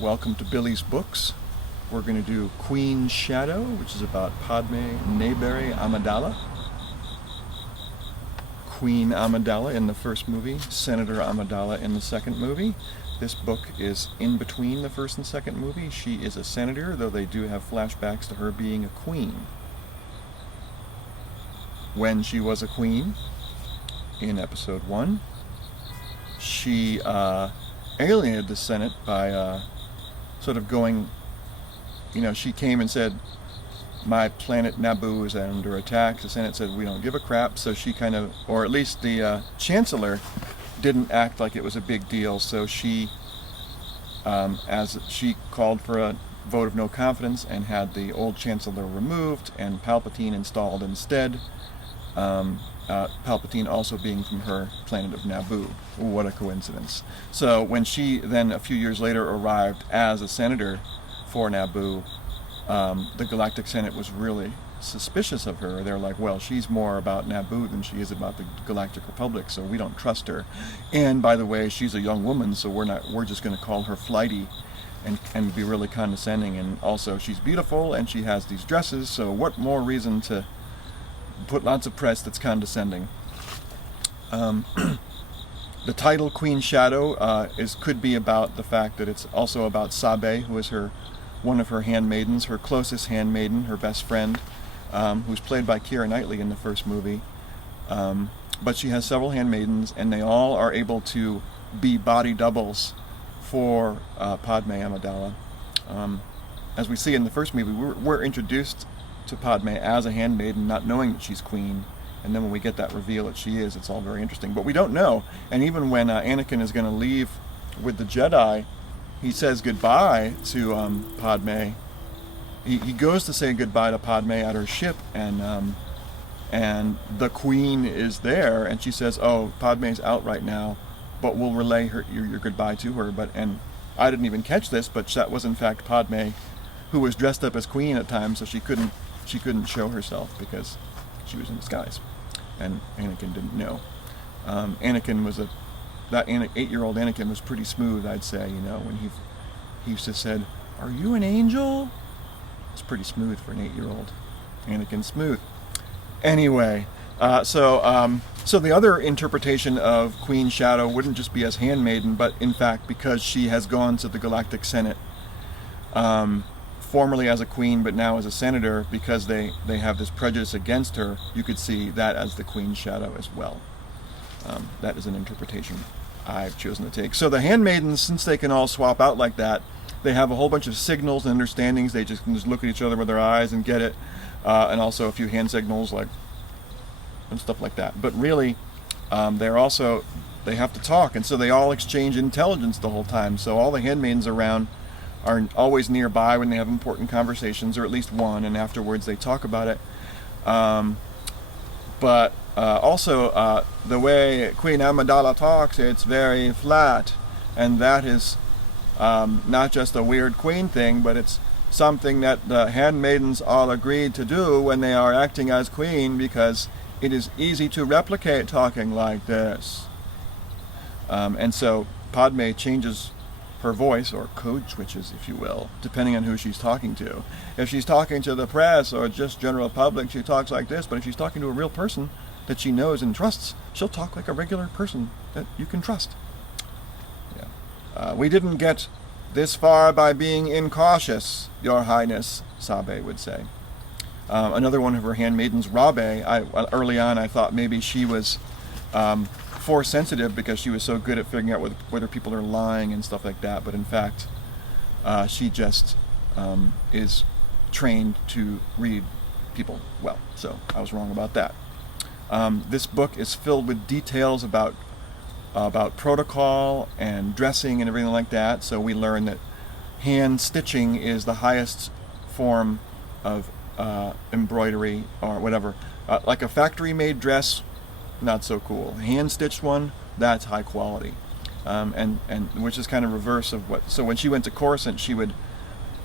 Welcome to Billy's Books. We're going to do Queen's Shadow, which is about Padmé Amidala. Queen Amidala in the first movie, Senator Amidala in the second movie. This book is in between the first and second movie. She is a senator, though they do have flashbacks to her being a queen. When she was a queen, in episode 1, she alienated the Senate by sort of going, she came and said, my planet Naboo is under attack. The Senate said, we don't give a crap. So she kind of, or at least the Chancellor didn't act like it was a big deal. So she, as she called for a vote of no confidence and had the old Chancellor removed and Palpatine installed instead. Palpatine also being from her planet of Naboo. What a coincidence. So when she then a few years later arrived as a senator for Naboo, the Galactic Senate was really suspicious of her. They're like, well, she's more about Naboo than she is about the Galactic Republic, so we don't trust her. And by the way, she's a young woman, so we're just going to call her flighty and be really condescending. And also she's beautiful and she has these dresses, so what more reason to put lots of press that's condescending. The title Queen's Shadow could be about the fact that it's also about Sabe, who is one of her handmaidens, her closest handmaiden, her best friend, who's played by Keira Knightley in the first movie. But she has several handmaidens, and they all are able to be body doubles for Padmé Amidala. As we see in the first movie, we're introduced to Padmé as a handmaiden, not knowing that she's queen, and then when we get that reveal that she is, it's all very interesting. But we don't know, and even when Anakin is going to leave with the Jedi, he says goodbye to Padmé. He goes to say goodbye to Padmé at her ship, and the queen is there, and she says, "Oh, Padmé's out right now, but we'll relay your goodbye to her." And I didn't even catch this, but that was in fact Padmé, who was dressed up as queen at times, so she couldn't show herself because she was in disguise, and Anakin didn't know. Anakin was that 8-year-old Anakin was pretty smooth, I'd say. When he used to said, "Are you an angel?" It's pretty smooth for an 8-year-old. Anakin smooth. Anyway, so the other interpretation of Queen's Shadow wouldn't just be as handmaiden, but in fact because she has gone to the Galactic Senate. Formerly as a queen, but now as a senator, because they have this prejudice against her, you could see that as the Queen's Shadow as well. That is an interpretation I've chosen to take. So the handmaidens, since they can all swap out like that, they have a whole bunch of signals and understandings. They just can look at each other with their eyes and get it, and also a few hand signals and stuff like that. But really, they have to talk, and so they all exchange intelligence the whole time. So all the handmaidens around are always nearby when they have important conversations, or at least one, and afterwards they talk about it. But also the way Queen Amidala talks, it's very flat, and that is not just a weird queen thing, but it's something that the handmaidens all agreed to do when they are acting as queen, because it is easy to replicate talking like this. And so Padmé changes her voice, or code switches, if you will, depending on who she's talking to. If she's talking to the press or just general public, she talks like this, but if she's talking to a real person that she knows and trusts, she'll talk like a regular person that you can trust. Yeah. We didn't get this far by being incautious, Your Highness, Sabe would say. Another one of her handmaidens, Rabe, early on I thought maybe she was Force sensitive because she was so good at figuring out whether people are lying and stuff like that, but in fact she just is trained to read people well, so I was wrong about that. This book is filled with details about protocol and dressing and everything like that. So we learn that hand stitching is the highest form of embroidery or whatever. Like a factory made dress, not so cool. Hand-stitched one, that's high quality, and which is kind of reverse of what. So when she went to Coruscant, she would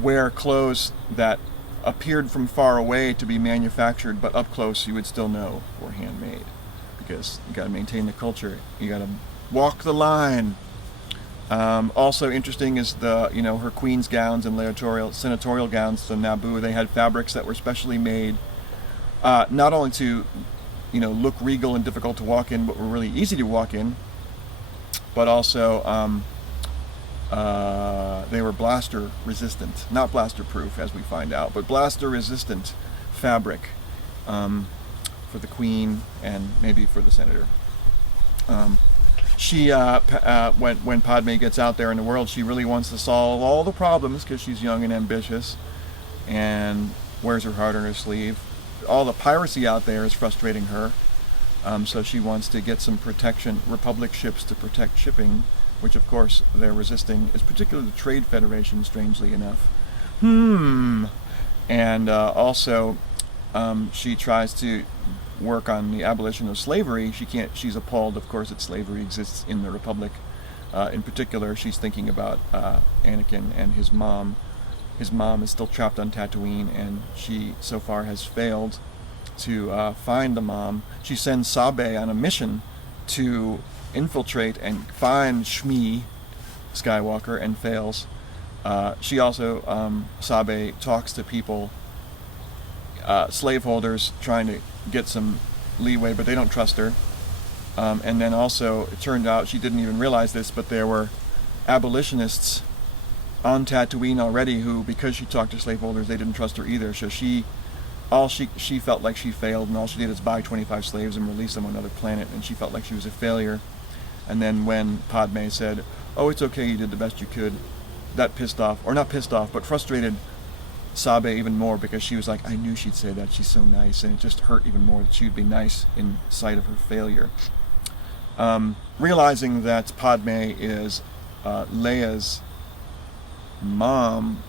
wear clothes that appeared from far away to be manufactured, but up close you would still know were handmade, because you got to maintain the culture. You got to walk the line. Also interesting is the her queen's gowns and senatorial gowns to Naboo. They had fabrics that were specially made, not only to look regal and difficult to walk in, but were really easy to walk in, but also they were blaster resistant, not blaster proof as we find out, but blaster resistant fabric for the queen and maybe for the senator. She when Padme gets out there in the world, she really wants to solve all the problems because she's young and ambitious and wears her heart on her sleeve. All the piracy out there is frustrating her, so she wants to get some protection, Republic ships to protect shipping, which of course they're resisting, is particularly the Trade Federation, strangely enough. And also she tries to work on the abolition of slavery. She's appalled, of course, that slavery exists in the Republic. In particular, she's thinking about Anakin and his mom. His mom is still trapped on Tatooine, and she so far has failed to find the mom. She sends Sabe on a mission to infiltrate and find Shmi Skywalker and fails. She also, Sabe talks to people, slaveholders, trying to get some leeway, but they don't trust her. And then also, it turned out, she didn't even realize this, but there were abolitionists on Tatooine already who, because she talked to slaveholders, they didn't trust her either. So she felt like she failed, and all she did is buy 25 slaves and release them on another planet, and she felt like she was a failure. And then when Padme said, "Oh, it's okay, you did the best you could," that pissed off, or not pissed off, but frustrated Sabe even more, because she was like, I knew she'd say that, she's so nice, and it just hurt even more that she would be nice in sight of her failure. Realizing that Padme is Leia's mom,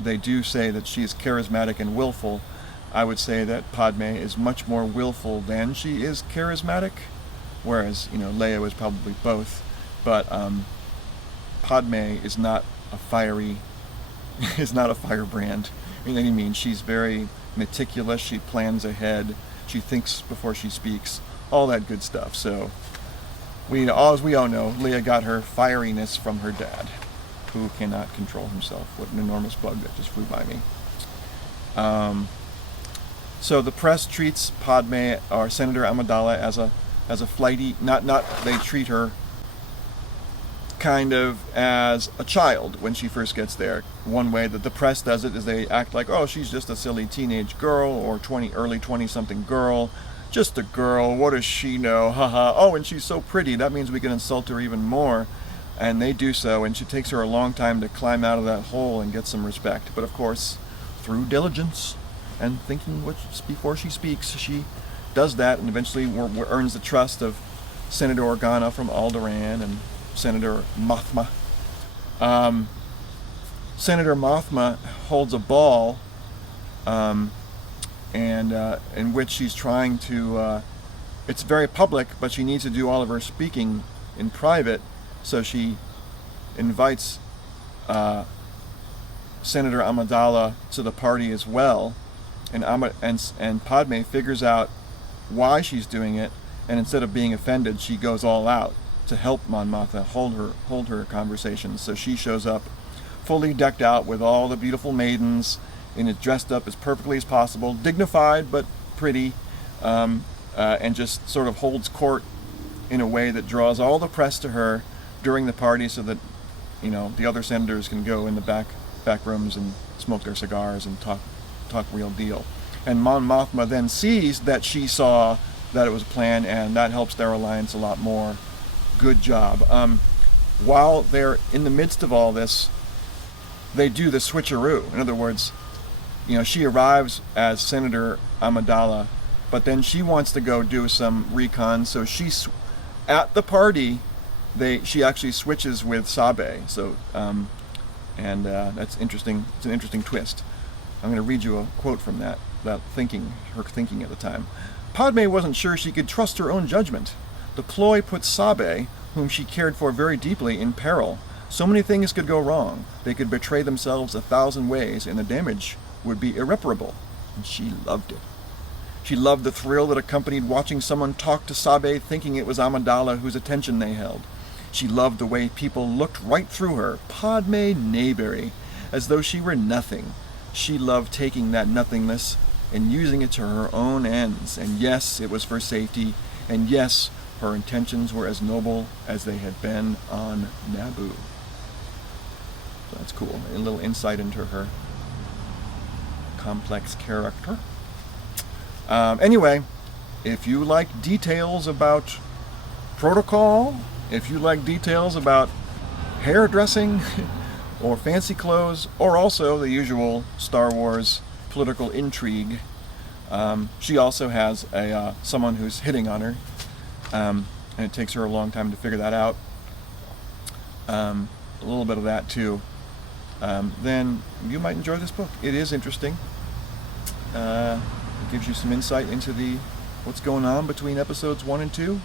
they do say that she is charismatic and willful. I would say that Padme is much more willful than she is charismatic, whereas Leia was probably both. But Padme is not a firebrand in any means. She's very meticulous. She plans ahead. She thinks before she speaks. All that good stuff. So as we all know, Leia got her fieriness from her dad, who cannot control himself. What an enormous bug that just flew by me. So the press treats Padme, or Senator Amidala, as a flighty. They treat her kind of as a child when she first gets there. One way that the press does it is they act like, oh, she's just a silly teenage girl, or early 20-something girl, just a girl, what does she know, haha, oh, and she's so pretty, that means we can insult her even more. And they do so, and it takes her a long time to climb out of that hole and get some respect. But of course, through diligence and thinking before she speaks, she does that, and eventually earns the trust of Senator Organa from Alderaan and Senator Mothma. Senator Mothma holds a ball, in which she's trying to. It's very public, but she needs to do all of her speaking in private. So she invites Senator Amidala to the party as well, and Padme figures out why she's doing it, and instead of being offended, she goes all out to help Mon Mothma hold her conversations. So she shows up fully decked out with all the beautiful maidens, and is dressed up as perfectly as possible, dignified but pretty, and just sort of holds court in a way that draws all the press to her during the party, so that the other senators can go in the back rooms and smoke their cigars and talk real deal. And Mon Mothma then sees that she saw that it was a plan, and that helps their alliance a lot more. Good job. While they're in the midst of all this, they do the switcheroo. In other words, she arrives as Senator Amidala, but then she wants to go do some recon, so at the party, she actually switches with Sabe. So, that's interesting. It's an interesting twist. I'm going to read you a quote from that her thinking at the time. Padme wasn't sure she could trust her own judgment. The ploy put Sabe, whom she cared for very deeply, in peril. So many things could go wrong. They could betray themselves 1,000 ways, and the damage would be irreparable. And she loved it. She loved the thrill that accompanied watching someone talk to Sabe thinking it was Amidala whose attention they held. She loved the way people looked right through her, Padmé Amidala, as though she were nothing. She loved taking that nothingness and using it to her own ends. And yes, it was for safety. And yes, her intentions were as noble as they had been on Naboo. So that's cool. A little insight into her complex character. Anyway, if you like details about protocol, if you like details about hairdressing or fancy clothes, or also the usual Star Wars political intrigue, she also has someone who's hitting on her, and it takes her a long time to figure that out. A little bit of that too. Then you might enjoy this book. It is interesting. It gives you some insight into what's going on between episodes 1 and 2.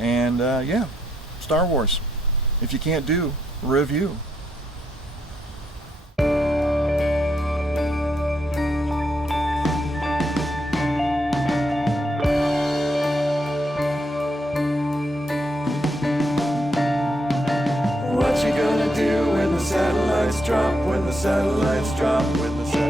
And yeah, Star Wars. If you can't do, review. What you gonna do when the satellites drop, when the satellites drop, when the satellites